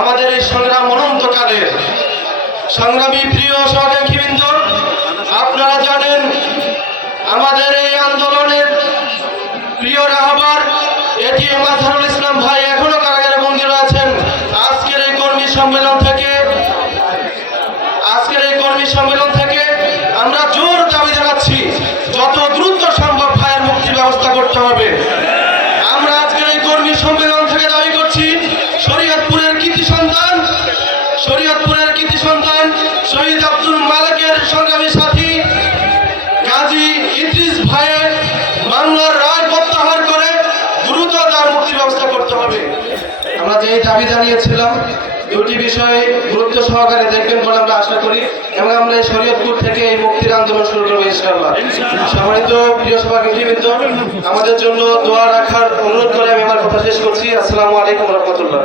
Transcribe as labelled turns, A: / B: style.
A: আমাদের এই সংগ্রাম অনন্তকালের সংগ্রামী প্রিয় সহযোগীবৃন্দ, আপনারা জানেন আমাদের এই আন্দোলনের প্রিয় রাহবার এটিএম আজহারুল ইসলাম ভাই এখনও কারাগারে বন্দী আছেন। আজকের এই কর্মী সম্মেলন থেকে, আজকের এই কর্মী সম্মেলন থেকে আমরা জোর দাবি জানাচ্ছি, যত দ্রুত সম্ভব ভাইয়ের মুক্তির ব্যবস্থা করতে হবে। কৃতি সন্তান শহীদ আব্দুল মালিকের সংগ্রামী সাথী গাজী ইদ্রিস ভাইয়ের বাংলার রায় প্রত্যাহার করে দ্রুত তার মুক্তির ব্যবস্থা করতে হবে। আমরা যে এই দাবি জানিয়েছিলাম, দুটি বিষয়ে গুরুত্ব সহকারে দেখবেন বলে আমরা আশা করি এবং আমরা এই শরীয়তপুর থেকে এই মুক্তির আন্দোলন শুরু করব ইনশাআল্লাহ। সম্মানিত প্রিয় সভাপতিবৃন্দ, আমাদের জন্য দোয়া রাখার অনুরোধ করে আমি আমার কথা শেষ করছি। আসসালামু আলাইকুম রহমতুল্লাহ।